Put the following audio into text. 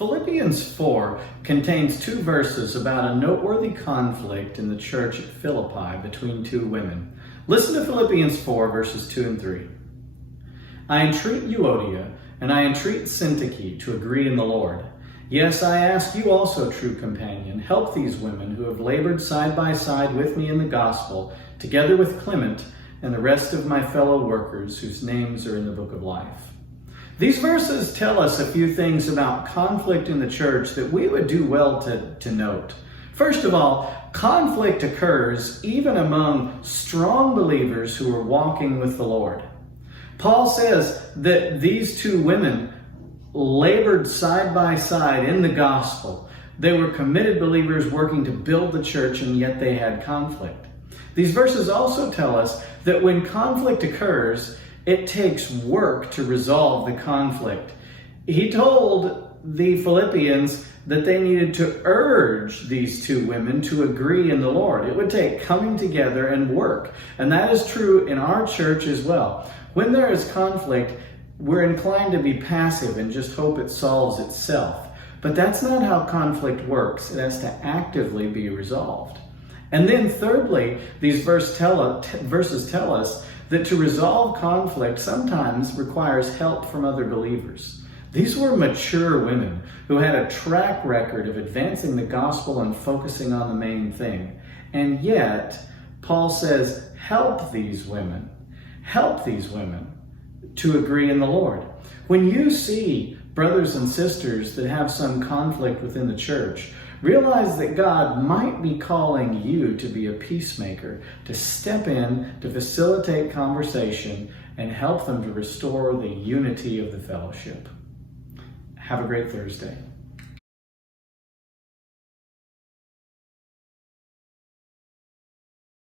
Philippians 4 contains two verses about a noteworthy conflict in the church at Philippi between two women. Listen to Philippians 4 verses 2 and 3. I entreat Euodia and I entreat Syntyche to agree in the Lord. Yes, I ask you also, true companion, help these women who have labored side by side with me in the gospel, together with Clement and the rest of my fellow workers whose names are in the book of life. These verses tell us a few things about conflict in the church that we would do well to note. First of all, conflict occurs even among strong believers who are walking with the Lord. Paul says that these two women labored side by side in the gospel. They were committed believers working to build the church, and yet they had conflict. These verses also tell us that when conflict occurs, it takes work to resolve the conflict. He told the Philippians that they needed to urge these two women to agree in the Lord. It would take coming together and work. And that is true in our church as well. When there is conflict, we're inclined to be passive and just hope it solves itself. But that's not how conflict works. It has to actively be resolved. And then thirdly, these verses tell us that to resolve conflict sometimes requires help from other believers. These were mature women who had a track record of advancing the gospel and focusing on the main thing. And yet, Paul says, help these women to agree in the Lord. When you see brothers and sisters that have some conflict within the church, realize that God might be calling you to be a peacemaker, to step in, to facilitate conversation, and help them to restore the unity of the fellowship. Have a great Thursday.